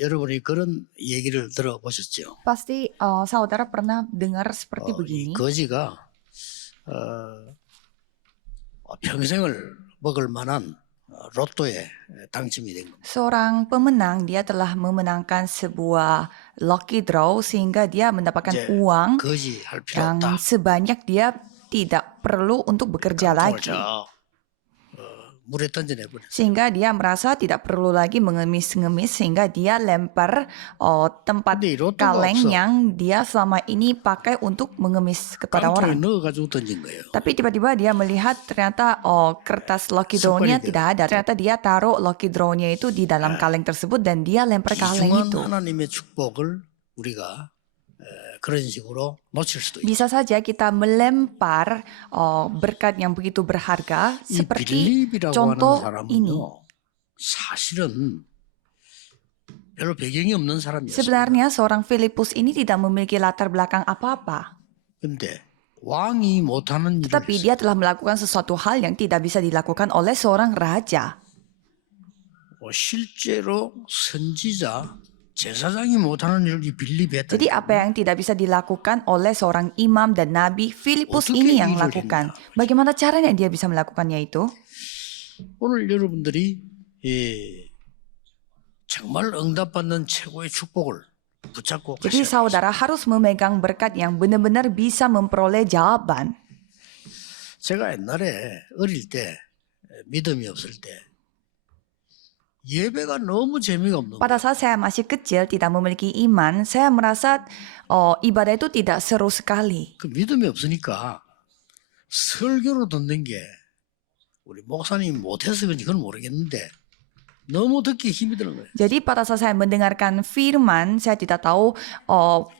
여러분이 그런 얘기를 들어보셨죠? Pasti saudara pernah dengar seperti 이 begini. 거지가 평생을 먹을 만한 로또에 당첨이 된 겁니다. Seorang pemenang, dia telah memenangkan sebuah lucky draw sehingga dia mendapatkan 이제 uang 거지할 필요 yang 없다. sebanyak dia tidak perlu untuk bekerja 깡통을 lagi. 저 물에 던져내버려. Sehingga dia merasa tidak perlu lagi mengemis-ngemis sehingga dia lempar tempat 근데 이 로또가 kaleng 없어. yang dia selama ini pakai untuk mengemis kepada 깡통에 orang. 넣어가지고 던진 거예요. Tapi tiba-tiba dia melihat ternyata kertas lucky draw-nya 습관이 tidak ada. Ternyata dia taruh lucky draw-nya itu di dalam kaleng tersebut dan dia lempar kaleng 귀중한 itu. 하나님의 축복을 우리가 그런 식으로 놓칠 수도 있어요. Bisa saja kita melempar berkat yang begitu berharga 이 seperti 빌립이라고 contoh 하는 ini. 사람은요, 사실은 별로 배경이 없는 사람이었어요. Sebenarnya seorang Filipus ini tidak memiliki latar belakang apa-apa. 근데 왕이 못하는 일을 Tetapi 했어요. dia telah melakukan sesuatu hal yang tidak bisa dilakukan oleh seorang raja. 실제로 선지자, 제사장이 못하는 일을 이 빌립이 했다. Jadi apa yang tidak bisa dilakukan oleh seorang imam dan nabi, Filipus 어떻게 ini yang 일을 lakukan. 했냐? Bagaimana caranya dia bisa melakukannya itu? 오늘 여러분들이 정말 응답받는 최고의 축복을 붙잡고 Jadi 가셔야 돼요. saudara harus memegang berkat yang benar-benar bisa memperoleh jawaban. 제가 옛날에 어릴 때 믿음이 없을 때 예배가 너무 재미가 없는 거예요. Pada saat saya masih kecil tidak memiliki iman, saya merasa ibadah itu tidak seru sekali. 그 믿음이 없으니까 설교로 듣는 게 우리 목사님이 못해서 그런지 그건 모르겠는데 너무 듣기 힘이 드는 거예요. Jadi pada saat saya mendengarkan firman, saya tidak tahu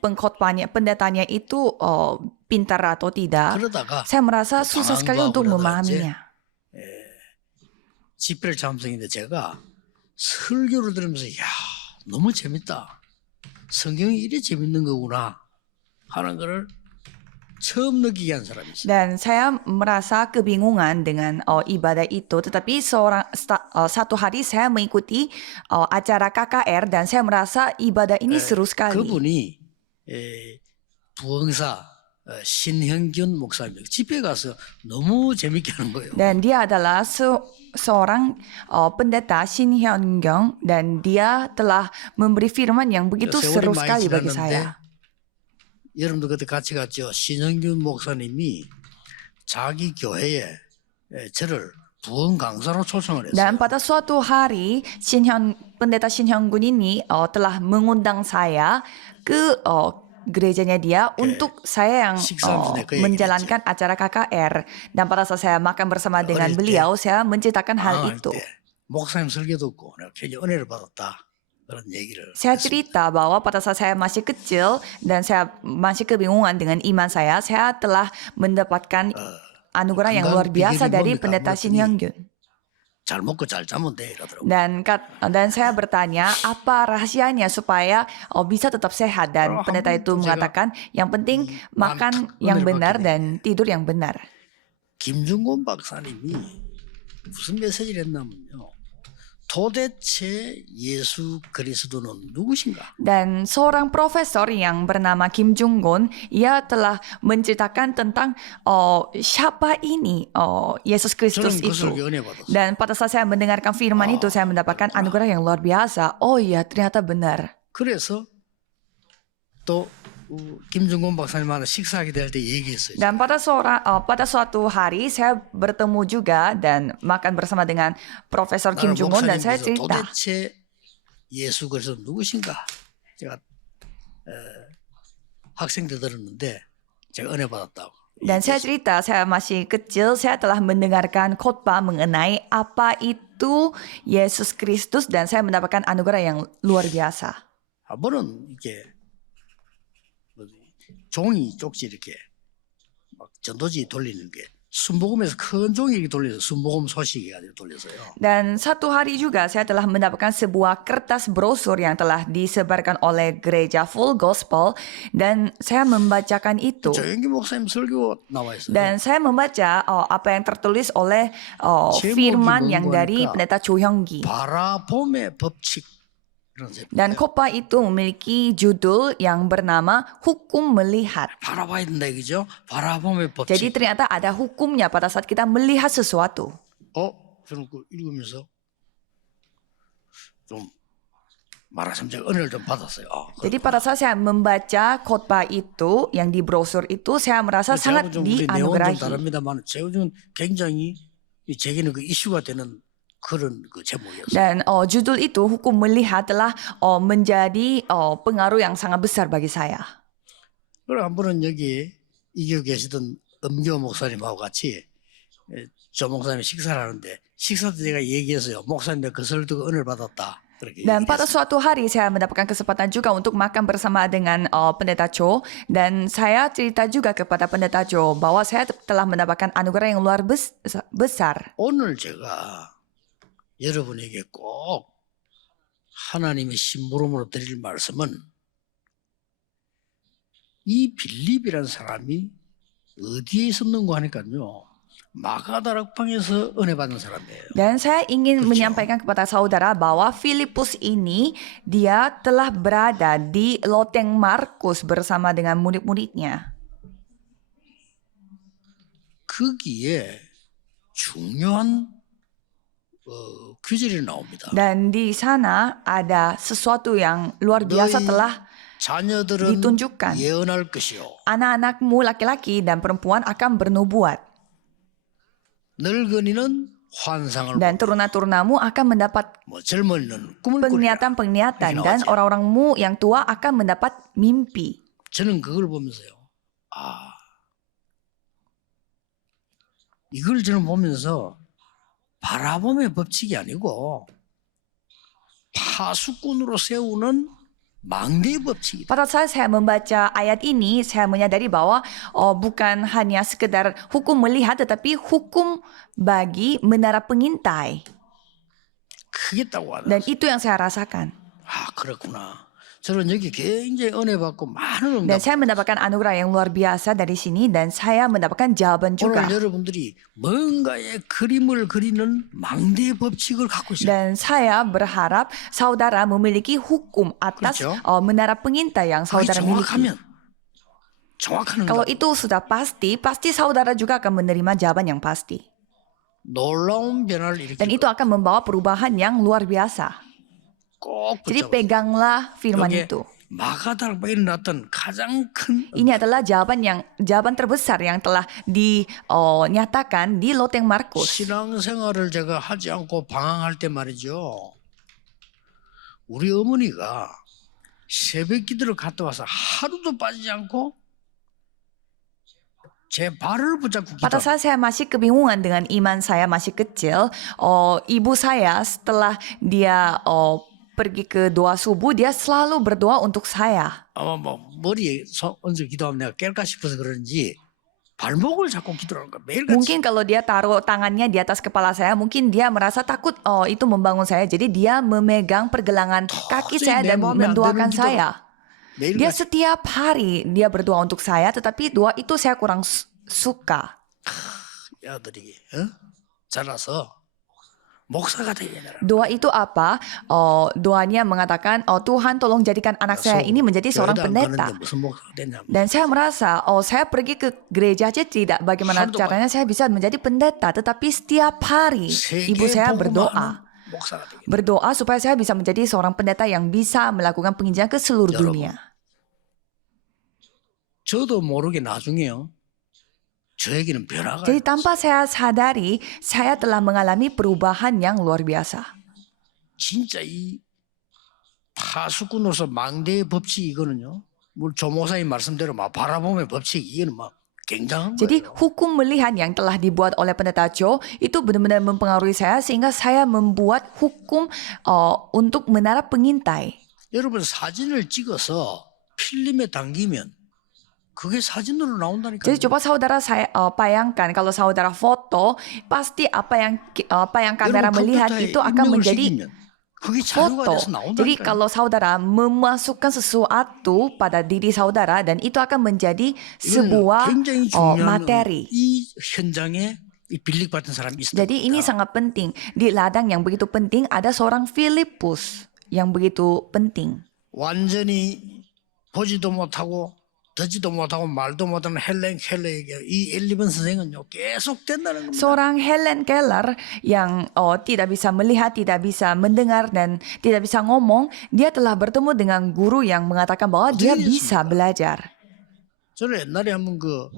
pengkhotbahnya, pendetanya itu pintar atau tidak. 그러다가 Saya merasa susah sekali untuk memahaminya. 집회를 참석했는데 제가 설교를 들으면서 야 너무 재밌다. 성경이 이래 재밌는 거구나 하는 거를 처음 느끼게 한 사람이 있어요. Dan saya merasa kebingungan dengan ibadah itu. Tetapi satu hari saya mengikuti acara KKR dan saya merasa ibadah ini seru sekali. 그분이 부흥사 신형균 목사입니다. 집회 가서 너무 재밌게 하는 거예요. Dan dia adalah seorang pendeta Shin Hyun-kyung dan dia telah memberi firman yang begitu 세월이 seru 많이 sekali bagi 지났는데 saya. 여러분도 그때 같이 갔죠. 신형균 목사님이 자기 교회에 저를 부흥 강사로 초청을 했어요. Dan pada suatu hari pendeta Shin Hyun-gun ini telah mengundang saya ke gerejanya dia untuk saya yang menjalankan acara KKR. Dan pada saat saya makan bersama dengan beliau, saya menceritakan hal itu. 목사님 설교 듣고 내가 굉장히 은혜를 받았다. 그런 얘기를. Saya cerita bahwa pada saat saya masih kecil dan saya masih kebingungan dengan iman saya telah mendapatkan anugerah yang luar biasa dari pendeta Shin Hyun-gun. 잘 먹고 잘 자면 돼 이러더라고요. Dan saya bertanya apa rahasianya supaya bisa tetap sehat, dan pendeta itu mengatakan yang penting makan yang benar dan tidur yang benar. 김중곤 박사님이 무슨 메시지를 했냐면요. 도대체 예수 그리스도는 누구신가? Dan seorang profesor yang bernama Kim Jung-gon, ia telah menceritakan tentang siapa ini Yesus Kristus 저는 그 itu. 설교 은혜 받았어요. Dan pada saat saya mendengarkan firman itu, saya mendapatkan anugerah yang luar biasa. Oh iya, ternyata benar. 그래서 또 김중곤 박사님하고 식사하게 될 때 얘기했어요. Dan pada suatu hari saya bertemu juga dan makan bersama dengan Profesor Kim Jung-gon dan saya cerita. 도대체 예수 그리스도 누구신가? 제가 학생 때 들었는데 제가 은혜 받았다고. Dan saya cerita, saya masih kecil, saya telah mendengarkan khotbah mengenai apa itu Yesus Kristus dan saya mendapatkan anugerah yang luar biasa. 한 번은 이렇게 종이 쪽지 이렇게 막 전도지 돌리는 게 순복음에서 큰 종이 이렇게 돌려서 순복음 소식이 가지고 돌려서요. Dan satu hari juga saya telah mendapatkan sebuah kertas brosur yang telah disebarkan oleh gereja Full Gospel dan saya membacakan itu. 조영기 목사님 설교 나와 있어요. Dan saya membaca apa yang tertulis oleh firman yang dari pendeta Cho Hyung-gi. 바라봄의 법칙 그런 제품. Dan khotbah itu memiliki judul yang bernama Hukum Melihat. 바라봐야 된다 이거죠. 바라봄의 법칙. Jadi ternyata ada hukumnya pada saat kita melihat sesuatu. 저는 그 읽으면서 좀 말하자면 제가 은혜를 좀 받았어요. Jadi pada saat saya membaca khotbah itu yang di brosur itu saya merasa sangat 우리 내용은 좀 dianugerahi. 다릅니다만 제가 굉장히 제게는 그 이슈가 되는 그런 그 제목이었어요. Dan judul itu hukum melihat telah menjadi pengaruh yang sangat besar bagi saya. 그리고 한 번은 여기 이겨 계시던 엄기호 목사님하고 같이 조 목사님이 식사를 하는데 식사 때 제가 얘기했어요. 목사님 내가 그것을 듣고 은혜를 받았다. Dan pada suatu hari saya mendapatkan kesempatan juga untuk makan bersama dengan Pendeta Cho. Dan saya cerita juga kepada Pendeta Cho bahwa saya telah mendapatkan anugerah yang luar besar. 오늘 제가 여러분에게 꼭 하나님의 심부름으로 드릴 말씀은 이 빌립이라는 사람이 어디에 있었는가 하니까요. 마가다락방에서 은혜 받는 사람이에요. Dan saya ingin menyampaikan kepada saudara bahwa Filipus ini dia telah berada di loteng Markus bersama dengan murid-muridnya. 거기에 중요한 규절이 나옵니다. Dan di sana ada sesuatu yang luar biasa telah 자녀들은 ditunjukkan. 예언할 것이요. Anak-anakmu laki-laki dan perempuan akan bernubuat. 늙은이는 환상을 Dan turuna-turunamu akan mendapat 뭐 젊은이는 꿈을 꾸리라. penglihatan-penglihatan. Dan 나오지. orang-orangmu yang tua akan mendapat mimpi. 저는 그걸 보면서요. 이걸 저는 보면서 바라봄의 법칙이 아니고 파수꾼으로 세우는 망대의 법칙이다. Pada saat saya membaca ayat ini, saya menyadari bahwa bukan hanya sekedar hukum melihat, tetapi hukum bagi menara pengintai. 크겠다고 하다. Dan itu yang saya rasakan. 그렇구나. 저는 여기 굉장히 은혜 받고 많은 Dan 응답. saya mendapatkan anugerah yang luar biasa dari sini, dan saya mendapatkan jawaban juga. 오늘 여러분들이 뭔가의 그림을 그리는 망대의 법칙을 갖고 있어요. Dan saya berharap saudara memiliki hukum atas 그렇죠. menara pengintai yang 그게 saudara miliki. 정확한 Kalau 응답. itu sudah pasti saudara juga akan menerima jawaban yang pasti. 놀라운 변화를 Dan 일으킬 itu akan membawa perubahan yang luar biasa. 꼭 Jadi 붙잡으세요. peganglah firman 여기에 itu. 마가다락방에 일어났던 가장 큰 Ini adalah jawaban terbesar yang telah dinyatakan di loteng Markus. 신앙생활을 제가 하지 않고 방황할 때 말이죠. 우리 어머니가 새벽 기도를 갔다 와서 하루도 빠지지 않고 제 발을 붙잡고 Pada 기도. saat saya masih kebingungan dengan iman saya masih kecil, ibu saya setelah dia pergi ke doa subuh, dia selalu berdoa untuk saya. 아마 뭐 머리에 얹어 기도하면 내가 깰까 싶어서 그런지 발목을 잡고 기도하는 거야. 매일같이. Mungkin kalau dia taruh tangannya di atas kepala saya, mungkin dia merasa takut itu membangun saya. Jadi dia memegang pergelangan kaki saya dan mendoakan saya. Dia 매일같이. setiap hari dia berdoa untuk saya, tetapi doa itu saya kurang suka. 아들이 자라서 목사가 되게 되라. Doa itu apa? Doanya mengatakan, Tuhan tolong jadikan anak saya ini menjadi seorang pendeta. 무슨 목사가 됐냐? Dan saya merasa, saya pergi ke gereja aja tidak bagaimana Haru caranya saya bisa menjadi pendeta. Tetapi setiap hari ibu saya berdoa. 목사가 되게. Berdoa supaya saya bisa menjadi seorang pendeta yang bisa melakukan penginjilan ke seluruh 여러분. dunia. 저도 모르게 나중에요. 저에게는 변화가 Jadi tanpa saya sadari, saya telah mengalami perubahan yang luar biasa. 진짜 이 파수꾼으로서 망대의 법칙 이거는요. 뭐 조목사님 말씀대로 막 바라봄의 법칙 이거는 막 굉장한 Jadi 거예요. hukum melihat yang telah dibuat oleh pendeta Cho itu benar-benar mempengaruhi saya sehingga saya membuat hukum untuk menara pengintai. 여러분 사진을 찍어서 필름에 당기면 그게 사진으로 나온다니까요. Jadi coba saudara saya bayangkan kalau saudara foto pasti apa yang kamera 여러분 melihat 컴퓨터에 itu akan 입력을 menjadi 시키면 그게 자료가 foto. 돼서 Jadi 나온다니까요. kalau saudara memasukkan sesuatu pada diri saudara dan itu akan menjadi sebuah 굉장히 중요한 materi. 이 현장에 이 빌립 같은 사람이 있습니다. Jadi ini sangat penting. Di ladang yang begitu penting ada seorang Filipus yang begitu penting. 완전히 보지도 못하고 듣지도 못하고 말도 못하는 헬렌 켈러에게 이 엘리번 선생은요 계속 된다는 겁니다. Seorang Helen Keller yang tidak bisa melihat, tidak bisa mendengar dan tidak bisa ngomong, dia telah bertemu dengan guru yang mengatakan bahwa dia bisa belajar. 저는 옛날에 한번 그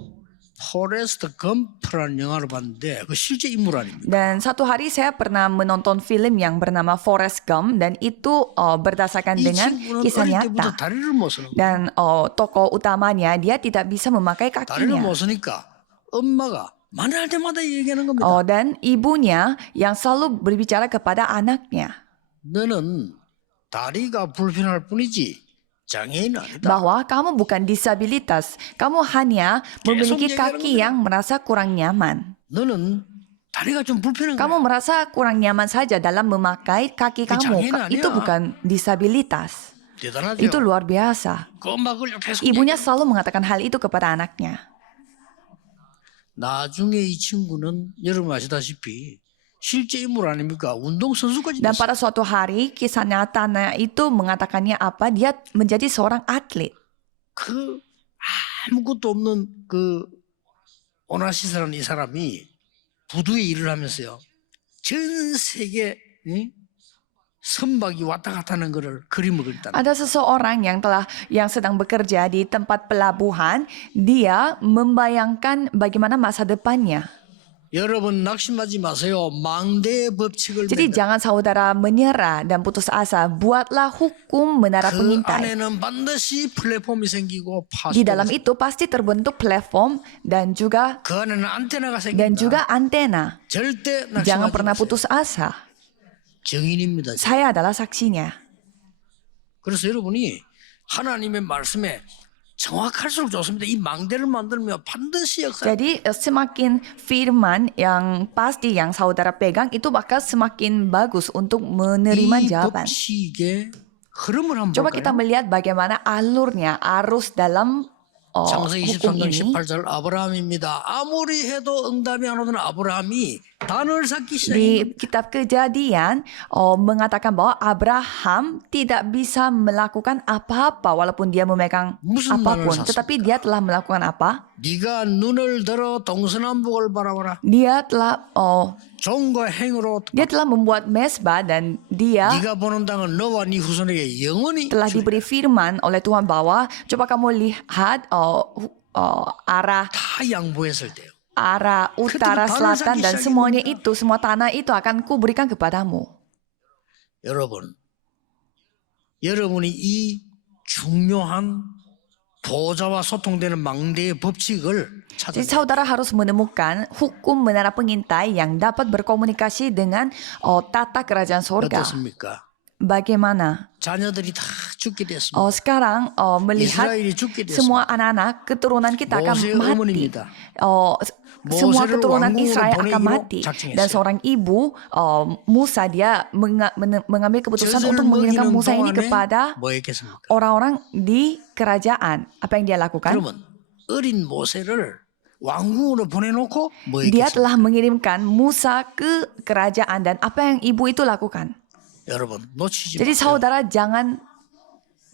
포레스트 검프라는 영화를 봤는데 그 실제 인물 아닙니까? Dan satu hari saya pernah menonton film yang bernama Forrest Gump dan itu berdasarkan 이 dengan 친구는 kisah 어릴 때부터 nyata. 다리를 못 쓰는 거예요. Dan tokoh utamanya dia tidak bisa memakai 다리를 kakinya. 못 쓰니까 엄마가 만날 때마다 얘기하는 겁니다. Dan ibunya yang selalu berbicara kepada anaknya 너는 다리가 불편할 뿐이지 장애인은 아니다. bahwa kamu bukan disabilitas, kamu hanya memiliki kaki yang merasa kurang nyaman. 너는 다리가 좀 불편한 거야. Kamu merasa kurang nyaman saja dalam memakai kaki kamu. 장애는 Itu 아니야. bukan disabilitas. 대단하죠. Itu luar biasa. 그 엄마가 계속 Ibunya selalu mengatakan hal itu kepada anaknya. 나중에 이 친구는 여러분 아시다시피 실제 인물 아닙니까? 운동선수까지 Dan 됐어요. pada suatu hari kisah nyatanya itu mengatakannya apa? Dia menjadi seorang atlet. 그 아무것도 없는 그 오나시스라는 이 사람이 부두에 일을 하면서요. 전 세계 선박이 왔다 갔다 하는 거를 그림을 그렸다. Ada seseorang yang sedang bekerja di tempat pelabuhan, dia membayangkan bagaimana masa depannya. 여러분 낙심하지 마세요. 망대의 법칙을 Jadi 만들어. jangan saudara menyerah dan putus asa. Buatlah hukum menara 그 pengintai. 안에는 반드시 플랫폼이 생기고 Di dalam 파수가 itu pasti terbentuk platform dan juga 그 안에는 안테나가 생긴다. antena. 절대 Jangan 낙심하지 pernah 마세요. putus asa. 증인입니다. Saya adalah saksinya. 그래서 여러분이 하나님의 말씀에 정확할수록 좋습니다. 이 망대를 만들면 반드시 역사. Jadi semakin firman yang pasti yang saudara pegang itu bakal semakin bagus untuk menerima 이 jawaban. 법칙의 흐름을 한번 Coba kita 볼까요? melihat bagaimana alurnya, arus dalam 창세기 hukum 23장 ini. 18절 아브라함입니다. 아무리 해도 응답이 안 오던 아브라함이 단을 쌓기 시작합니다. Di kitab Kejadian mengatakan bahwa Abraham tidak bisa melakukan apa-apa walaupun dia memegang 무슨 apapun, 단을 tetapi dia telah melakukan apa? 네가 눈을 들어 동서남북을 바라보라. Dia telah 종과 행으로 membuat mesbah dan dia 네가 보는 땅은 너와 네 후손에게 영원히 telah 주리라. diberi firman oleh Tuhan bahwa coba kamu lihat arah 다 양보했을 때요. utara, tanah selatan dan sakit-sakit semuanya bunda. itu, semua tanah itu akan kuberikan kepadamu. 여러분이 이 중요한 보좌와 소통되는 망대의 법칙을 Jadi 찾아야 saudara harus menemukan hukum menara pengintai yang dapat berkomunikasi dengan tata kerajaan sorga. 어떻습니까? Bagaimana? 자녀들이 다 죽게 됐습니다. Sekarang melihat 이스라엘이 죽게 됐습니다. semua anak-anak keturunan kita akan 모세의 mati. 어머니입니다. Semua 모세를 keturunan 왕궁으로 Israel akan 보내기로 mati. 작정했어요. Dan seorang ibu, Musa, dia mengambil keputusan 젖을 untuk mengirimkan 먹이는 Musa ini 동안에 kepada 뭐 했겠습니까? orang-orang di kerajaan. Apa yang dia lakukan? 그러면 어린 모세를 왕궁으로 보내놓고 뭐 Dia 했겠습니까? telah mengirimkan Musa ke kerajaan dan apa yang ibu itu lakukan? 여러분 놓치지 Jadi 마세요. saudara jangan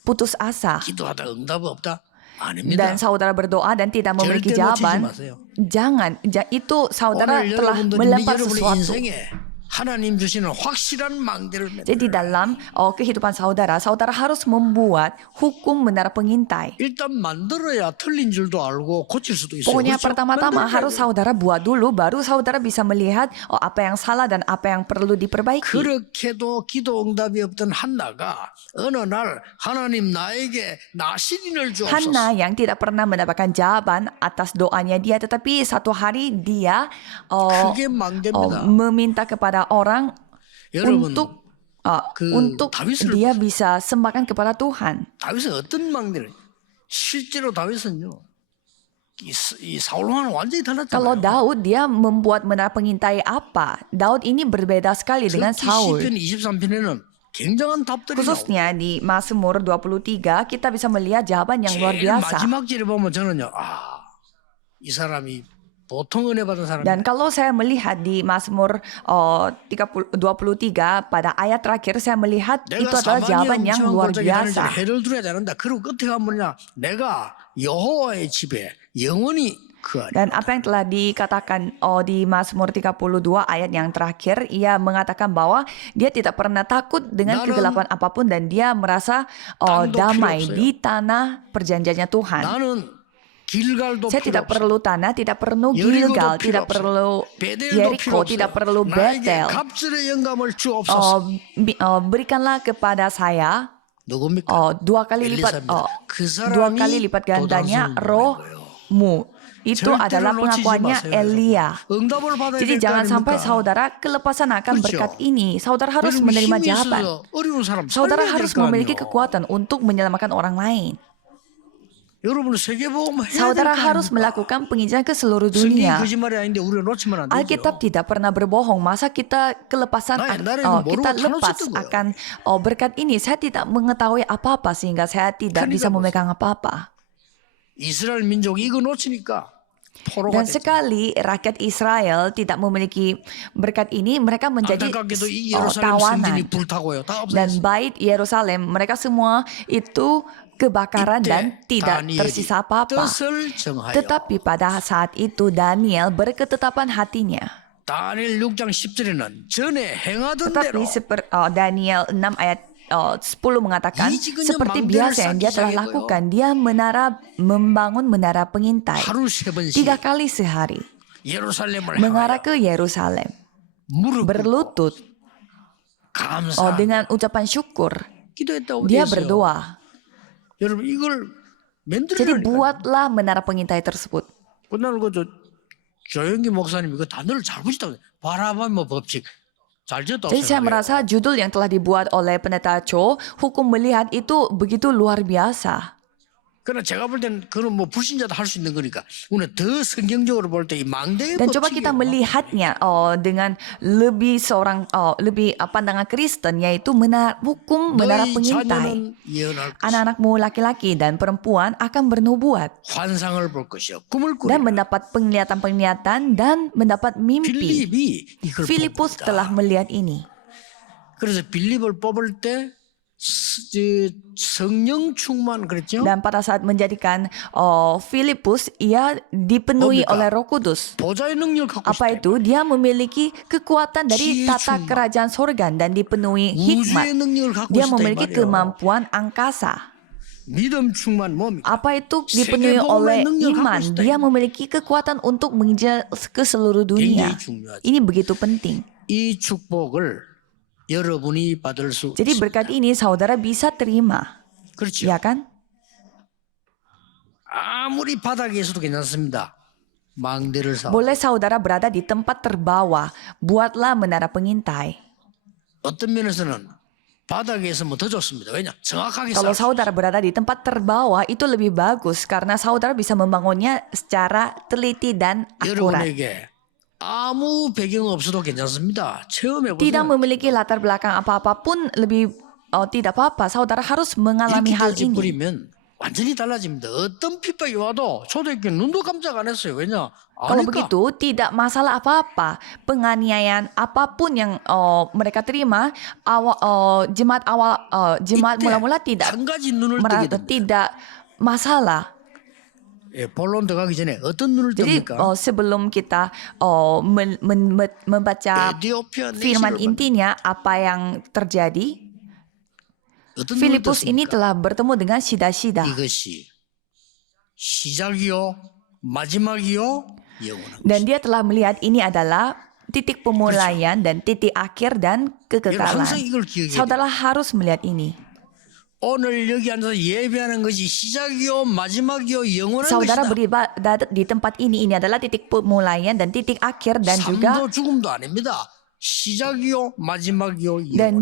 putus asa. 기도하다 응답 없다? 아닙니다. Dan saudara berdoa dan tidak memiliki 절대 놓치지 jawaban. 마세요. Jangan, itu saudara 오늘 telah 여러분들이 melempar 여러분의 sesuatu. 인생에 하나님 주시는 확실한 망대를 Jadi di 만들어요. dalam kehidupan saudara, saudara harus membuat hukum menara pengintai. 일단 만들어야 틀린 줄도 알고 고칠 수도 있어요. Pokoknya 그렇죠? pertama-tama 만들어야 harus 돼요. saudara buat dulu, baru saudara bisa melihat apa yang salah dan apa yang perlu diperbaiki. 그렇게도 기도 응답이 없던 한나가 어느 날 하나님 나에게 나시린을 주옵소서. Hana yang tidak pernah mendapatkan jawaban atas doanya dia, tetapi satu hari dia 그게 망대입니다. meminta kepada orang 여러분 untuk 다윗을 dia bisa sembahkan kepada Tuhan. 다윗은 어떤 망대를 실제로 다윗은요 이 사울과는 완전히 Kalau 달랐잖아요. Daud dia membuat menara pengintai apa? Daud ini berbeda sekali dengan 특히 Saul. 시편 23편에는 굉장한 답들이 나옵니다. Khususnya di Mazmur 23 kita bisa melihat jawaban yang luar 제일 biasa. 마지막 절에 보면 저는요 이 사람이 보통 은혜 받은 사람. Dan kalau saya melihat di Mazmur 23 pada ayat terakhir saya melihat itu 내가 adalah 사마리아 jawaban yang 음침한 luar 골짜기 다닐 때 biasa. 해를 두려워하지 않는다. 그리고 끝에 가면 뭐냐? 내가 여호와의 집에 영원히 거하리. Dan apa yang telah dikatakan di Mazmur 32 ayat yang terakhir, ia mengatakan bahwa dia tidak pernah takut dengan 나는 kegelapan apapun dan dia merasa 땅도 damai 필요 없어요. di tanah perjanjiannya Tuhan. 나는 길갈도 Saya 필요 tidak 없어. perlu tanah, tidak perlu 여리고도 Gilgal, 필요 tidak 없어요. perlu 베델도 Yeriko, 필요 tidak 없어요. perlu 나에게 Betel. 갑절의 영감을 주옵소서. Berikanlah kepada saya 누굽니까? dua kali lipat 엘리사입니다. 그 dua 사람이 kali lipat gandanya 도단성을 보낸 거예요. rohmu. Itu 절대로 adalah 놓치지 pengakuannya 마세요, Elia. 여러분. 응답을 받아야 Jadi 될 거 jangan sampai 아닙니까? saudara kelepasan akan 그렇죠. berkat ini. Saudara harus 여러분 menerima 힘이 jawaban. 있어서 어려운 사람 Saudara 살려야 될 harus 거 memiliki 아니에요. kekuatan untuk menyelamatkan orang lain. 여러분 세계복음 해야 될 Saudara 거 harus 아닙니까? melakukan penginjilan ke seluruh 성경이 dunia. 거짓말이 아닌데 우리가 놓치면 안 되죠. Alkitab tidak pernah berbohong. Masa kita kelepasan, Nah, 옛날에는 모르고 kita 다 lepas 놓쳤던 거예요. akan berkat ini? Saya tidak mengetahui apa-apa sehingga saya tidak bisa 그러니까 memegang apa-apa. 이스라엘 민족이 이거 놓치니까 포로가 Dan 됐죠. sekali rakyat Israel tidak memiliki berkat ini, mereka menjadi 안타깝게도 이 예루살렘 tawanan. 성전이 불타고요. 다 Dan 없어졌어요. bait Yerusalem, mereka semua itu kebakaran dan 이때 tidak 다니엘이 tersisa apa-apa. 뜻을 정하여 Tetapi pada saat itu Daniel berketetapan hatinya. 다니엘 6장 10절에는 전에 행하던 Tetapi 대로 Daniel 6 ayat 10 mengatakan 이직은요 seperti 망대를 biasa yang dia 쌓기 telah 시작했고요. lakukan, dia membangun menara pengintai 하루 3번씩 3 kali sehari 예루살렘을 mengarah 향하여 ke Yerusalem, 무릎 꿇고 berlutut 감사 dengan ucapan syukur. 기도했다고 Dia 되어 있어요. berdoa. 여러분 이걸 Jadi 만들어야 buatlah menara pengintai tersebut. 그날 그저 조영기 목사님이 그 단어를 잘 붙였다고 바라보면 법칙 잘 지었다고 Jadi saya 생각해요. merasa judul yang telah dibuat oleh pendeta Cho, hukum melihat itu begitu luar biasa. 그러나 제가 볼 때는 그건 뭐 불신자도 할 수 있는 거니까 우리는 더 성경적으로 볼 때 이 망대의 Dan coba kita 법칙이에요. melihatnya dengan lebih pandangan Kristen, yaitu hukum menara 너희 pengintai. 자녀는 예언할 것이요 Anak-anakmu laki-laki dan perempuan akan bernubuat 환상을 볼 것이요 꿈을 dan 꾸리라. mendapat penglihatan-penglihatan dan mendapat mimpi. 빌립이 이걸 Filipus 봅니다. telah melihat ini. 그래서 빌립을 뽑을 때 성령 충만 그랬죠? Dan pada saat menjadikan Filipus, ia dipenuhi 뭡니까? oleh Roh Kudus. 보좌의 능력을 갖고 Apa 싶다. itu? Dia memiliki kekuatan dari 지혜 tata 충만. kerajaan sorga dan dipenuhi 우주의 hikmat. 능력을 갖고 Dia 싶다 이 memiliki 말이에요. kemampuan angkasa. 믿음 충만 뭡니까? Apa itu dipenuhi 세계복음의 oleh 능력을 갖고 iman? 싶다. Dia memiliki kekuatan untuk menginjil ke seluruh dunia. 굉장히 중요하죠. Ini begitu penting. 이 축복을 여러분이 받을 수 Jadi 있습니다. berkat ini saudara bisa terima, 그렇죠. ya kan? 아무리 바닥에서도 괜찮습니다. 망대를 쌓아. Boleh saudara berada di tempat terbawah, buatlah menara pengintai. 어떤 면에서는 바닥에서 뭐 더 좋습니다. 왜냐? 정확하게 Kalau 쌓을 수 saudara berada di tempat terbawah itu lebih bagus karena saudara bisa membangunnya secara teliti dan akurat. 여러분에게 아무 배경 없어도 괜찮습니다. 체험해 Tidak 보세요. memiliki latar belakang apa-apa pun lebih tidak apa-apa. Saudara harus mengalami 이렇게 hal 던지 ini. 뿌리면 완전히 달라집니다. 어떤 핍박이 와도 초대교회 눈도 깜짝 안 했어요. 왜냐? Kalau 아니까. begitu tidak masalah apa-apa. Penganiayaan apapun yang mereka terima, jemaat 이때 mula-mula tidak 한 가지 눈을 뜨게 됩니다. tidak masalah. 예, 본론 들어가기 전에 어떤 눈을 Jadi 뜹니까? sebelum kita membaca 에티오피아 firman 내시를 intinya apa yang terjadi, 어떤 눈을 Filipus ini 떴습니까? telah bertemu dengan Shida-Shida. 이것이 시작이요 마지막이요 영원한 Dan dia telah melihat ini adalah titik pemulaian dan titik akhir dan 여러분 kekekalan. 항상 이걸 기억해야 돼요. Saudara harus melihat ini. 오늘 여기 앉아서 예배하는 것이 시작이요 마지막이요 영원한 Saudara 것이다. beribadat di tempat ini adalah titik pemulaian dan titik akhir dan juga 삶도 죽음도 아닙니다. 시작이요 마지막이요 영원.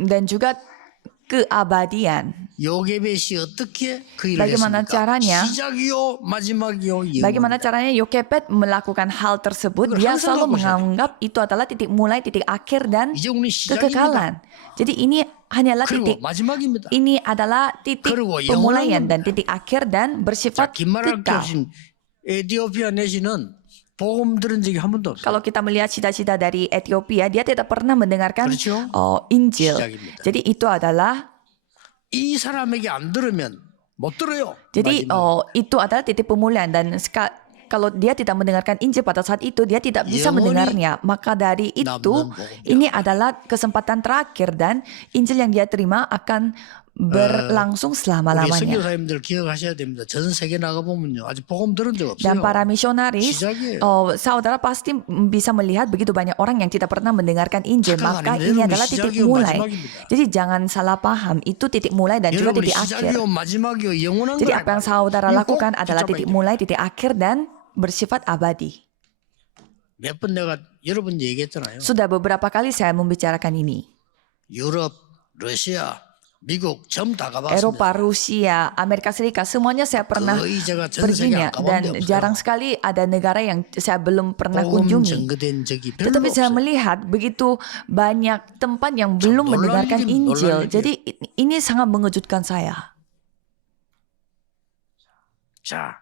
dan juga keabadian. 요게벳이 어떻게 그 일을 Bagaimana 했습니까? caranya? 시작이요 마지막이요 영원. Bagaimana caranya Yokebed melakukan hal tersebut? 그걸 Dia 항상 selalu 갖고 있어야 menganggap itu adalah titik mulai, titik akhir dan 이제 우리 시작입니다. kekekalan. Jadi ini hanyalah 그리고 titik. 마지막입니다. Ini adalah titik 그리고 pemulaian 영원한 dan titik akhir dan 자, bersifat 긴 말할 게 kekal. 없이 에티오피아 내시는 복음 들은 적이 한 번도 없어요. Kalau kita melihat cita-cita dari Ethiopia, dia tidak pernah mendengarkan 그렇죠? Injil. 시작입니다. Jadi itu adalah 이 사람에게 안 들으면 못 들어요. Jadi 마지막에. itu adalah titik pemulihan dan kalau dia tidak mendengarkan Injil pada saat itu dia tidak bisa 영원히 mendengarnya. Maka dari itu 남는 복음이야. ini adalah kesempatan terakhir dan Injil yang dia terima akan berlangsung 우리 selama-lamanya. 선교사님들 기억하셔야 됩니다. 전 세계 나가 보면요, 아직 복음 들은 적 없어요. Dan para misionaris, 시작이에요. saudara pasti bisa melihat begitu banyak orang yang tidak pernah mendengarkan Injil. 착각 Maka 아닙니다. ini 여러분이 adalah titik 시작이요, mulai. 마지막입니다. Jadi jangan salah paham, itu titik mulai dan juga 여러분이 titik akhir. 시작이요 마지막이요 영원한 Jadi 거라고. apa yang saudara 이거 꼭 lakukan adalah 붙잡아야 titik 돼요. mulai, titik akhir dan bersifat abadi. 몇 번 내가 여러분 얘기했잖아요. Sudah beberapa kali saya membicarakan ini. 유럽, 러시아, 미국 전부 다 가봤습니다. Eropa, Rusia, Amerika Serikat, semuanya saya pernah 거의 제가 전 세계 perginya 안 dan 가본 데 jarang 없어요. sekali ada negara yang saya belum pernah 복음 kunjungi. 전거된 적이 별로 Tetapi saya 없어요. melihat begitu banyak tempat yang belum 놀랄 mendengarkan 일이- 놀랄 Injil. 일이에요. Jadi ini sangat mengejutkan saya. 자,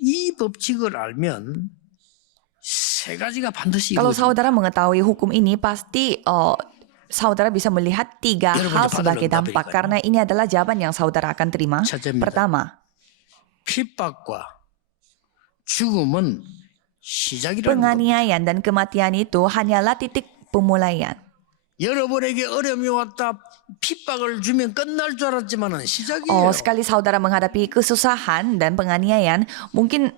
이 법칙을 알면 세 가지가 반드시 Kalau 이루어집니다. saudara mengetahui hukum ini, pasti saudara bisa melihat tiga 여러분이 hal 받을 sebagai 응답이니까요. dampak. Karena ini adalah jawaban yang saudara akan terima. 첫째입니다. Pertama, 핍박과 죽음은 시작이라는 겁니다. penganiayaan dan kematian itu hanyalah titik pemulaian. 여러분에게 어려움이 왔다 핍박을 주면 끝날 줄 알았지만은 시작이에요. Sekali saudara menghadapi kesusahan dan penganiayaan, mungkin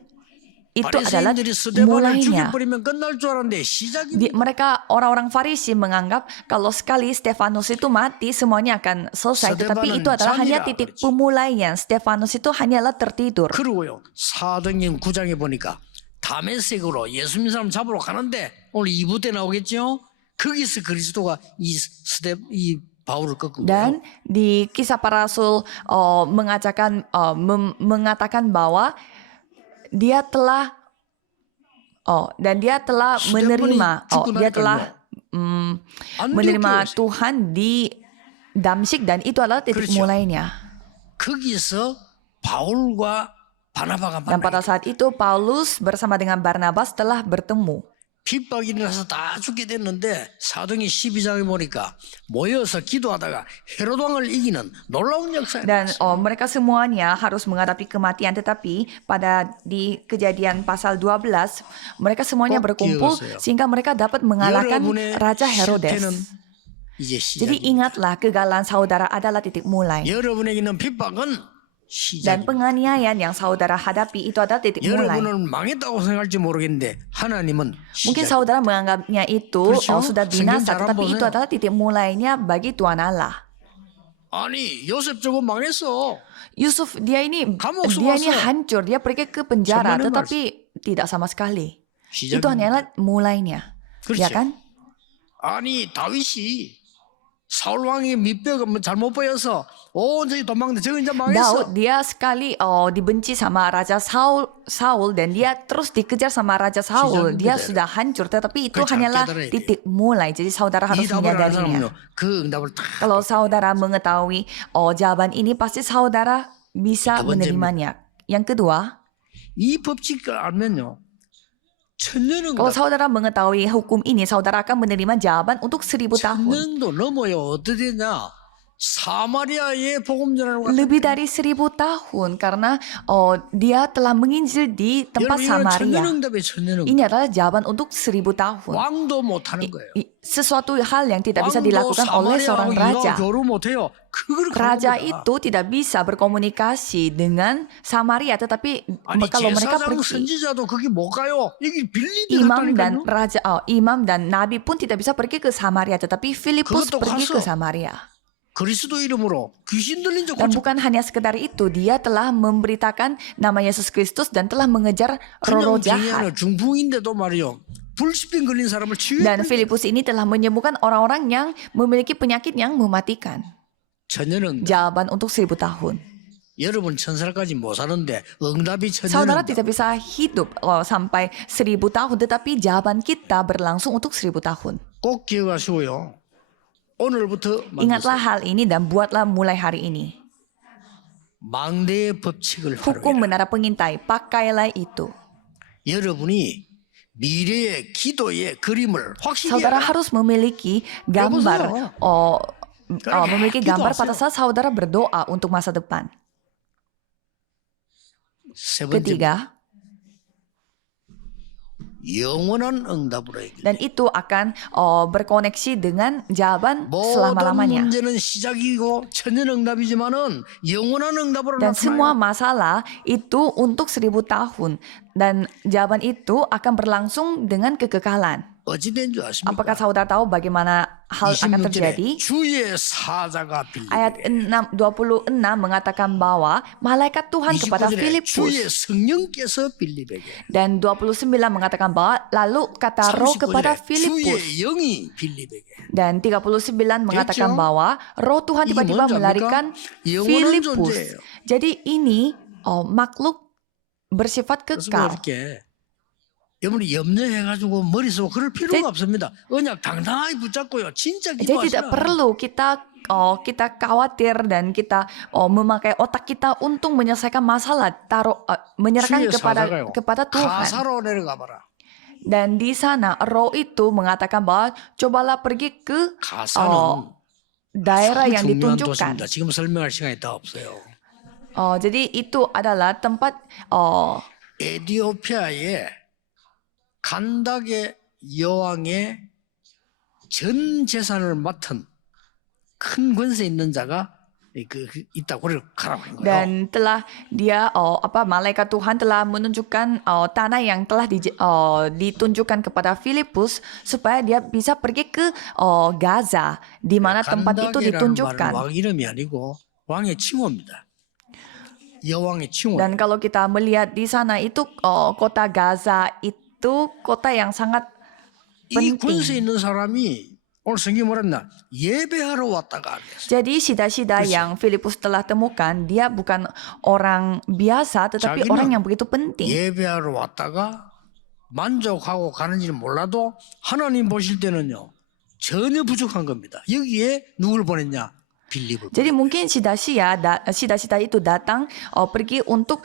itu adalah 바리새인들이 스데반을 mulainya. 죽여버리면 끝날 줄 알았는데 시작입니다. Mereka orang-orang Farisi menganggap kalau sekali Stefanus itu mati semuanya akan selesai. Tetapi itu adalah hanya titik pemulaian. Stefanus itu hanyalah tertidur. 그러고요. 사도행전 9장에 보니까 다메섹으로 예수 믿는 사람 잡으러 가는데 오늘 2부 때 나오겠죠. 거기서 그리스도가 이 바울을 꺾은 거예요. Dan di kisah para rasul mengatakan bahwa dia telah menerima dia telah menerima Tuhan di Damsyik dan itu adalah titik mulainya. 거기서 바울과 바나바가 Dan pada 만나게 saat itu Paulus bersama dengan Barnabas telah bertemu. 핍박이 일어나서 다 죽게 됐는데 사도행전 12장에 보니까 모여서 기도하다가 헤롯 왕을 이기는 놀라운 역사예요. Dan mereka semuanya harus menghadapi kematian, tetapi di kejadian pasal 12 mereka semuanya 꼭 berkumpul 기억하세요. sehingga mereka dapat mengalahkan 여러분의 Raja 실패는 Herodes. 이제 Jadi 시작입니다. ingatlah kegagalan saudara adalah titik mulai. 여러분에게 있는 핍박은 Dan 시작입니다. penganiayaan yang saudara hadapi itu adalah titik mulai. 여러분은 망했다고 생각할지 모르겠는데 하나님은 Mungkin 시작. saudara menganggapnya itu 그렇죠? sudah 성경 binasa, 잘 tetapi 보세요. itu adalah titik mulainya bagi Tuhan Allah. 아니 요셉 저거 망했어. Yusuf dia ini Kamu dia 왔어. hancur, dia pergi ke penjara, Sebenarnya tetapi tidak sama sekali. Itu 시작입니다. hanyalah mulainya, 그렇죠. ya kan? 아니 다윗이 사울 왕이 밑뼈가 잘못 보여서 온전히 도망갔는데 저거 이제 망했어. Daud dia sekali dibenci sama Raja Saul dan dia terus dikejar sama Raja Saul. Dia sudah hancur, tetapi itu 그걸 잘 hanyalah 깨달아야 돼요. titik mulai. Jadi saudara 이 harus 답을 아는 menyadarinya. 사람은요 그 응답을 다 Kalau saudara mengetahui jawaban ini, pasti saudara bisa 두 번째입니다. menerimanya. Yang kedua, 이 법칙을 알면요 천년은 kalau saudara mengetahui hukum ini, saudara akan menerima jawaban untuk 1000 tahun. 천년도 넘어요. 어떻게 되냐? 사마리아의 복음 전하는 것 Lebih dari 1000 tahun karena dia telah menginjil di tempat 여러분 이거는 천년 Samaria. 응답에 천년 응답. Ini adalah jawaban untuk 1000 tahun. 왕도 못하는 거예요. Sesuatu hal yang tidak bisa 왕도 dilakukan oleh seorang 사마리아하고 raja. 유다하고 교류 못해요. 그걸 Raja 가는 거다. itu tidak bisa berkomunikasi dengan Samaria, tetapi 아니 kalau mereka 제사장 pergi, 선지자도 거기 못 가요. 이게 빌립이 imam dan 갔다니까요. imam dan nabi pun tidak bisa pergi ke Samaria, tetapi Filipus 그것도 pergi ke 가서 Samaria. 그리스도 이름으로 귀신 들린 적 Dan 고쳐. bukan hanya sekedar itu, dia telah memberitakan nama Yesus Kristus dan telah mengejar roh 그냥 jahat. 중이하는 중풍인데도 말이요. 불시병 걸린 사람을 Dan 치유해. Filipus ini telah menyembuhkan orang-orang yang memiliki penyakit yang mematikan. 천년은 Jawaban untuk 1000 tahun. 여러분 천살까지 못 사는데 응답이 Saudara 천년은 tidak bisa hidup sampai 1000 tahun, tetapi jawaban kita berlangsung untuk 1000 tahun. 꼭 기억하시고요. 오늘부터 Ingatlah hal ini dan buatlah mulai hari ini. 망대의 법칙을 Hukum 활용해라. menara pengintai, pakailah itu. 여러분이 미래의 기도의 그림을 확실히 Saudara 해라. harus memiliki gambar, memiliki gambar pada saat saudara berdoa untuk masa depan. 세 번째, Ketiga, 영원한 응답으로 해결. dan itu akan berkoneksi dengan jawaban 모든 selama-lamanya. 문제는 시작이고 천년응답이지만은 영원한 응답으로 Dan semua 나타나요. masalah itu untuk 1000 tahun. Dan jawaban itu akan berlangsung dengan kekekalan. 어찌된 줄 아십니까? Apakah saudara tahu bagaimana hal akan 26절에 terjadi? 주의 사자가 Ayat 빌립에게 26 mengatakan bahwa malaikat Tuhan kepada 29절에 Filipus. 주의 성령께서 빌립에게 Dan 29 mengatakan bahwa lalu kata roh kepada 39절에 Filipus. 주의 영이 빌립에게 Dan 39 mengatakan Kecil. bahwa roh Tuhan Ini tiba-tiba 뭔지 melarikan 압니까? 영원한 Filipus. 존재예요. Jadi ini makhluk bersifat 그래서 뭐 kekal. 이렇게 여러분이 염려해가지고 머릿속 그럴 필요가 없습니다. 언약 당당하게 붙잡고요. 진짜 Jadi tidak 기도하시라. perlu kita khawatir dan kita memakai otak kita untuk menyelesaikan masalah, menyerahkan 주의 사자가요. kepada Tuhan. 가사로 내려가 봐라. Dan di sana roh itu mengatakan bahwa cobalah pergi ke 가사는 daerah yang 중요한 ditunjukkan. 도시입니다. 지금 설명할 시간이 다 없어요. Jadi itu adalah tempat 에티오피아의 간닥의 여왕의 전 재산을 맡은 큰 권세 있는 자가 있다고 가라고 한 거예요. dan telah dia malaikat Tuhan telah menunjukkan tanah yang telah ditunjukkan kepada Filipus supaya dia bisa pergi ke Gaza di mana tempat itu 간닥이라는 ditunjukkan. 말은 왕 이름이 아니고 왕의 칭호입니다. 여왕의 칭호. Dan kalau kita melihat di sana itu kota Gaza itu kota yang sangat 이 권세 penting. 있는 사람이 오늘 성경 뭐랬나? 예배하러 왔다가 안 했어. Jadi sida-sida yang Filipus telah temukan dia bukan orang biasa tetapi 자기는 orang yang begitu penting. 예배하러 왔다가 만족하고 가는지는 몰라도 하나님 보실 때는요 전혀 부족한 겁니다. 여기에 누굴 보냈냐? 빌립을. Jadi mungkin sida-sida itu datang pergi untuk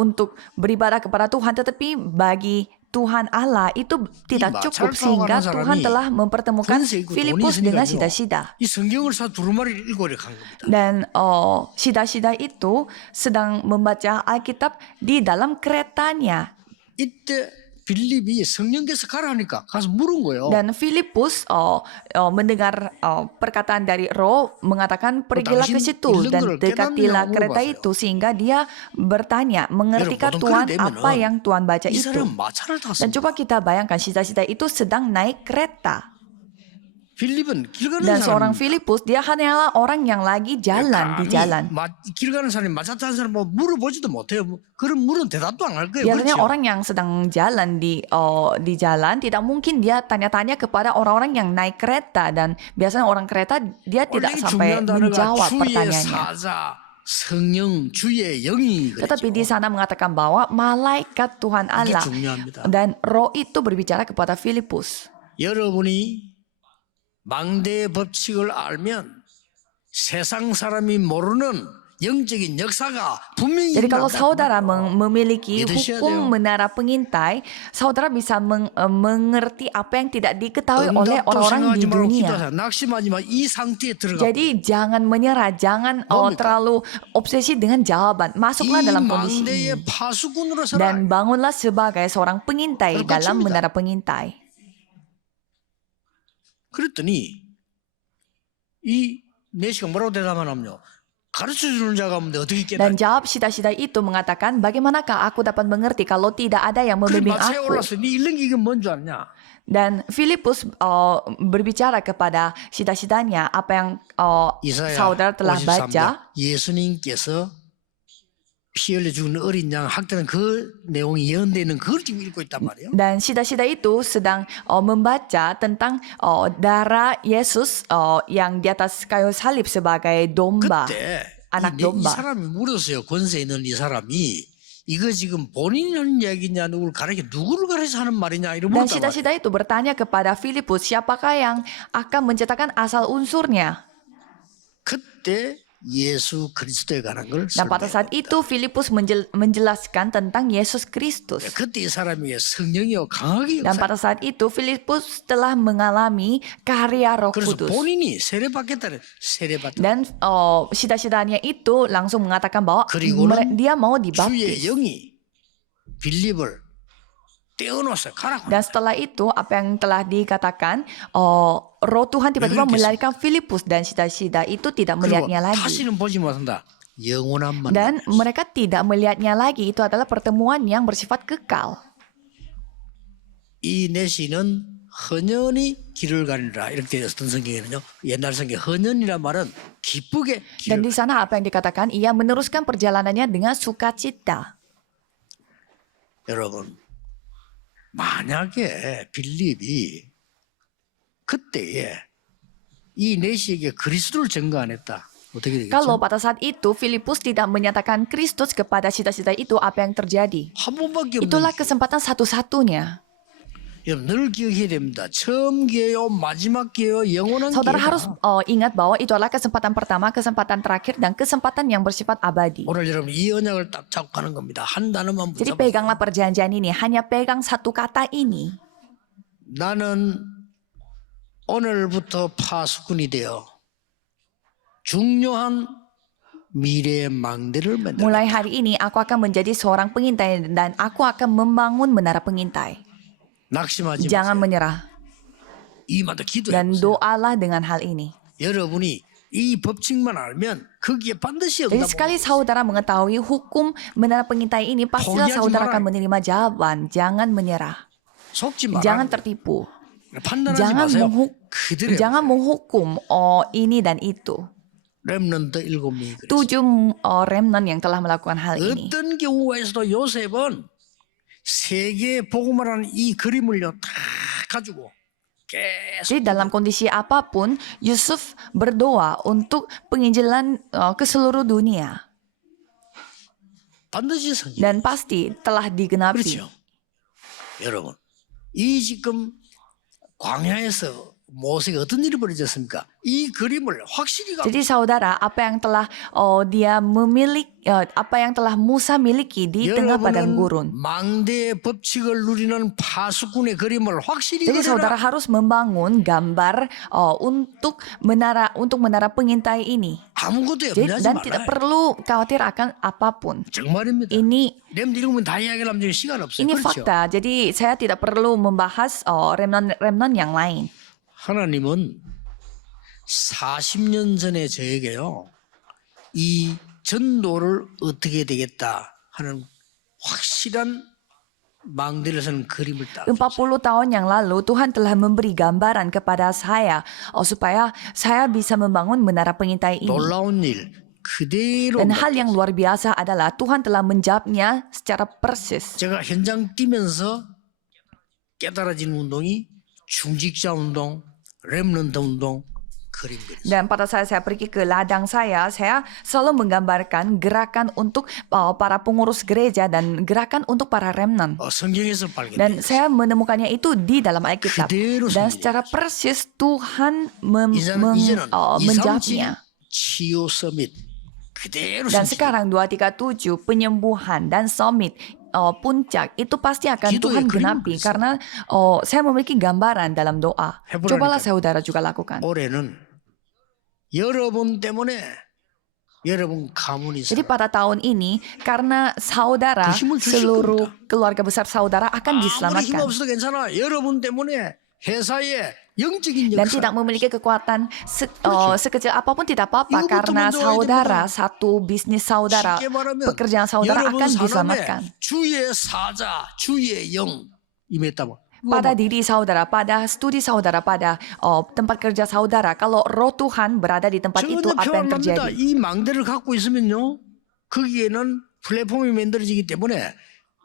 untuk beribadah kepada Tuhan, tetapi bagi Tuhan Allah itu tidak cukup sehingga Tuhan telah mempertemukan Filipus dengan sida-sida. 이 성경을 사 두루마리를 읽고 이렇게 간 겁니다. Dan sida-sida itu sedang membaca Alkitab di dalam keretanya. 이때 빌립이 성령께서 가라 하니까 가서 물은 거예요. Dan Filipus mendengar perkataan dari Roh mengatakan pergilah ke situ dan dekatilah kereta itu sehingga dia bertanya mengertikah Tuhan apa yang Tuhan baca 이 itu. 사람 마차를 Dan 탔습니다. coba kita bayangkan sida-sida itu sedang naik kereta. 빌립은 길 가는 Dan seorang 사람입니다. Filipus dia hanyalah orang yang lagi jalan di jalan. 길 가는 사람이 마차 타는 사람 뭐 물어보지도 못해요. 그런 물은 대답도 안 할 거예요. Biasanya 그렇죠? orang yang sedang jalan di jalan tidak mungkin dia tanya-tanya kepada orang-orang yang naik kereta, dan biasanya orang kereta dia tidak 원래 sampai 중요한 단어가 menjawab 주의 pertanyaannya. 사자, 성령, 주의 영이 Tetapi di 그랬죠. sana mengatakan bahwa malaikat Tuhan 이게 Allah 중요합니다. dan Roh itu berbicara kepada Filipus. 여러분이 망대의 법칙을 알면 세상 사람이 모르는 영적인 역사가 분명히 Jadi kalau 일어난단 saudara 말이에요. memiliki 믿으셔야 hukum 돼요. menara pengintai, saudara bisa mengerti apa yang tidak diketahui oleh 응답도 orang-orang di 생각하지 말고 dunia. 기도하세요. 낙심하지 마. 이 상태에 들어가. Jadi jangan menyerah, jangan 뭡니까? terlalu obsesi dengan jawaban. Masuklah 이 dalam kondisi ini 망대의 파수꾼으로 살아. dan bangunlah sebagai seorang pengintai 그걸 dalam 깝습니다. menara pengintai. 그랬더니 이 내시가 뭐라고 대답하냐면요. 가르쳐주는 자가 없는데 어떻게 Dan 깨달지? jawab sida-sida itu mengatakan, bagaimanakah aku dapat mengerti kalau tidak ada yang 그래 membimbing 마차에 aku? 올라서 네 일렁이 이게 뭔 줄 아냐? Dan Filipus berbicara kepada sida-sidanya apa yang 이사야 saudara telah 53장 baca. 예수님께서 피 흘려 죽는 어린 양 학대는 그 내용이 예언되어 있는 그걸 지금 읽고 있단 말이에요. Dan sida-sida itu sedang membaca tentang darah Yesus yang di atas kayu salib sebagai domba, 그때 anak 이 domba. 사람이 물었어요. 권세 있는 이 사람이 이거 지금 본인이 하는 얘기냐 누구를 가르쳐 하는 말이냐 이러고 Dan 물었단 말이에요. sida-sida itu bertanya kepada Filipus, siapakah yang akan mencetakkan asal unsurnya? 그때 예수 그리스도에 관한 걸 Dan pada saat 설명합니다. itu Filipus menjelaskan tentang Yesus Kristus. 그때 이 사람이 성령이요 강하게 Dan 역사. pada saat itu Filipus telah mengalami karya Roh 그래서 Kudus. 본인이 세례받겠다는 세례받다. Dan sida-sidanya itu langsung mengatakan bahwa 그리고는 dia mau 주의 dibaptis. 영이 빌립을 떼어놓아서 가라고. Dan setelah itu apa yang telah dikatakan, Roh Tuhan tiba-tiba 그랬겠습니까? melarikan Filipus dan sida-sida itu tidak 그리고 melihatnya lagi. 다시는 보지 못한다. 영원한 만남. Dan mereka tidak melihatnya lagi. Itu adalah pertemuan yang bersifat kekal. 이 내시는 헌연히 길을 가리라 이렇게 어떤 성경에는요. 옛날 성경 헌연이란 말은 기쁘게 Dan 길을 di sana apa yang dikatakan? Ia meneruskan perjalanannya dengan sukacita. 여러분 만약에 빌립이 그때에 이 내시에게 그리스도를 증거 안 했다. 어떻게 되겠죠? Kalau pada saat itu Filipus tidak menyatakan Kristus kepada sida-sida itu, apa yang terjadi? 한 번밖에 없는 Itulah kesempatan satu-satunya. 여러분 늘 기억해야 됩니다. 처음 기회요, 마지막 기회요, 영원한 Saudara 기회다. harus ingat bahwa itu adalah kesempatan pertama, kesempatan terakhir, dan kesempatan yang bersifat abadi. 오늘 여러분 이 언약을 딱 잡고 가는 겁니다. 한 단어만 Jadi 붙잡아. peganglah perjanjian ini, hanya pegang satu kata ini. 나는 오늘부터 파수꾼이 되어 중요한 미래의 망대를 만들어. Mulai hari ini aku akan menjadi seorang pengintai dan aku akan membangun menara pengintai. 낙심하지 Jangan 마세요. menyerah 이마다 기도해 dan 보세요. doalah dengan hal ini. 여러분이 이 법칙만 알면 거기에 반드시 Jadi 응답. sekali saudara mengetahui hukum menara pengintai ini, pastilah 포기하지 saudara 말아요. akan menerima jawaban. Jangan menyerah. 속지 마라. Jangan tertipu. 판단하지 Jangan, 마세요. 그대로. jangan menghukum ini dan itu. 렘넌트 7명이 그랬어요. 7 remnant yang telah melakukan hal ini. 어떤 경우에서도 요셉은 세계 복음을 하는 이 그림을요 다 가지고 계속 Jadi dalam kondisi apapun, Yusuf berdoa untuk penginjilan ke seluruh dunia. 반드시 성공. Dan pasti telah digenapi. 그렇죠. 여러분, 이 지금 광야에서 모세가 어떤 일이 벌어졌습니까? 이 그림을 확실히 갖고 Jadi saudara, apa yang telah dia memiliki, apa yang telah Musa miliki di tengah padang gurun. 망대의 법칙을 누리는 파수꾼의 그림을 확실히 Jadi saudara 그려라. harus membangun gambar untuk menara pengintai ini. 아무것도 Jadi, 염려하지 dan tidak 말아요. perlu khawatir akan apapun. 정말입니다. Ini 렘 다 이야기를 하면 시간 없어요. ini 그렇죠? fakta. Jadi saya tidak perlu membahas remnant yang lain. 하나님은 40년 전에 저에게요, 이 전도를 어떻게 되겠다 하는 확실한 망대를 서는 그림을 딱 40 tahun yang lalu Tuhan telah memberi gambaran kepada saya supaya saya bisa membangun menara pengintai ini. 놀라운 일 그대로 Dan hal yang luar biasa adalah Tuhan telah menjawabnya secara persis. 제가 현장 뛰면서 깨달아진 운동이 중직자 운동, 렘넌트 운동, 그림 그렸어요. Dan pada saat saya pergi ke ladang saya selalu menggambarkan gerakan untuk para pengurus gereja dan gerakan untuk para remnant. 성경에서 Dan 발견돼요. saya menemukannya itu di dalam Alkitab. 그대로 Dan 성경에 secara persis Tuhan 이제는 237 menjawabnya. 치유 서밋 그대로 Dan 성경. sekarang 237 penyembuhan dan summit puncak itu pasti akan Itu Tuhan ya, 그림 genapi 그렸어요. karena saya memiliki gambaran dalam doa. 해보라니까. Cobalah saudara juga lakukan. 올해는 여러분 때문에 여러분 가문이 Jadi 살아. pada tahun ini karena saudara 그 힘을 주실 seluruh 겁니다. keluarga besar saudara akan 아무리 힘 diselamatkan. 없어도 괜찮아. 여러분 때문에 회사에 영적인 Dan 역사. tidak memiliki kekuatan sekecil apapun tidak apa-apa 이것부터 karena 먼저 와야 saudara, 됩니다. satu bisnis saudara, 쉽게 말하면 pekerjaan saudara 여러분 akan diselamatkan. 사람의 주의 사자, 주의 영 임했다고. Pada diri saudara, pada studi saudara, pada tempat kerja saudara, kalau roh Tuhan berada di tempat itu, 전혀 apa yang 표현합니다. terjadi? 이 망대를 갖고 있으면요, 거기에는 플랫폼이 만들어지기 때문에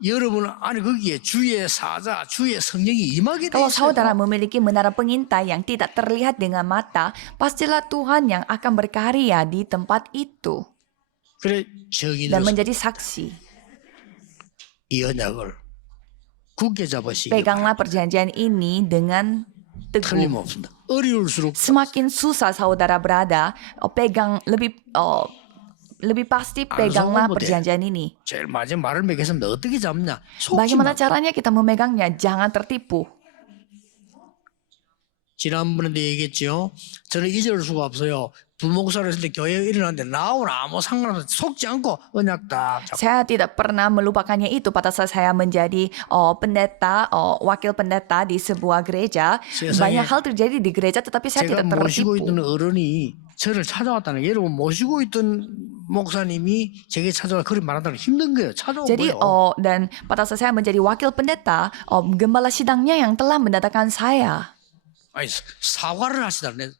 여러분 안에 거기에 주의 사자, 주의 성령이 임하게 돼 Kalau saudara 있어요. memiliki menara pengintai yang tidak terlihat dengan mata, pastilah Tuhan yang akan berkarya di tempat itu 그래 dan 정의로서 menjadi saksi. 이 언약을 굳게 잡으시기 Peganglah perjanjian ini dengan teguh. 틀림없습니다. 어려울수록 Semakin susah saudara berada, lebih pasti peganglah 속으면 돼. perjanjian ini. 제일 마지막 말을 맺겠습니다. 어떻게 잡냐? 속지 Bagaimana 마. caranya kita memegangnya? Jangan tertipu. 지난번에도 얘기했죠. 저는 잊을 수가 없어요. 부목사를 했을 때 교회에 일어났는데 나오나 아무 상관없이 속지 않고 언약 딱 잡고. Saya tidak pernah melupakannya itu pada saat saya menjadi pendeta, wakil pendeta di sebuah gereja. 세상에 Banyak hal terjadi di gereja tetapi saya 제가 tidak 모시고 tertipu. 있던 어른이 저를 찾아왔다는 게 여러분 모시고 있던 목사님이 제게 찾아와 그리 말한다는 게 힘든 거예요. 찾아온 Jadi 거예요. dan pada saat saya menjadi wakil pendeta, gembala sidangnya yang telah mendatangkan saya. 아니 사과를 하시다네.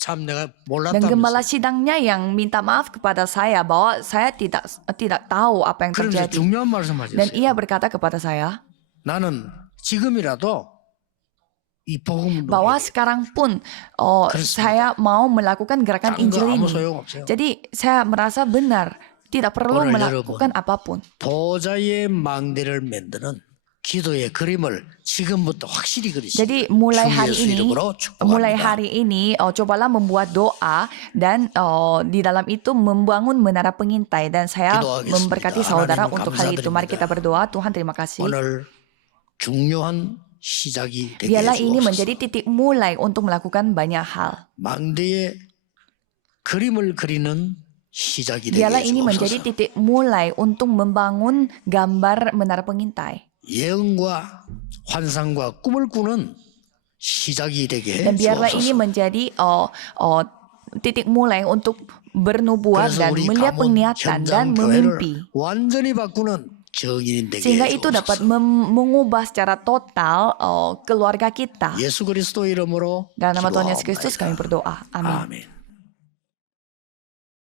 참 내가 Dan 몰랐다면서. gembala sidangnya yang minta maaf kepada saya bahwa saya tidak tahu apa yang 그러면서 terjadi. 중요한 Dan 말씀하셨어요. ia berkata kepada saya 나는 지금이라도 이 복음 bahwa sekarang pun saya mau melakukan gerakan 작은 거 Injil 아무 ini. 소용없어요. Jadi saya merasa benar, tidak perlu 오늘 melakukan apapun. 보좌의 망대를 만드는 기도의 그림을 지금부터 확실히 그리시죠. Jadi mulai 주 hari 예수 ini, 이름으로 축복합니다. cobalah membuat doa dan di dalam itu membangun menara pengintai dan saya 기도하겠습니다. memberkati saudara 하나님 untuk hal itu. Mari 감사드립니다. kita berdoa. Tuhan terima kasih. 오늘 중요한 시작이 되게 Biarlah ini 해주옵소서. menjadi titik mulai untuk melakukan banyak hal. 망대의 그림을 그리는 시작이 되게 Biarlah ini menjadi 해주옵소서. titik mulai untuk membangun gambar menara pengintai. 예언과 환상과 꿈을 꾸는 시작이 되게 Dan biarlah ini 해주옵소서. menjadi titik mulai untuk bernubuat 그래서 dan 우리 melihat 가문 penglihatan dan 현장 memimpi. 교회를 완전히 바꾸는 정인이 되게 Sehingga itu dapat 해주옵소서. mengubah secara total keluarga kita. 예수 그리스도 이름으로 Dalam nama Tuhan Yesus Kristus 기도하옵나이다. kami berdoa. Amin. 아멘.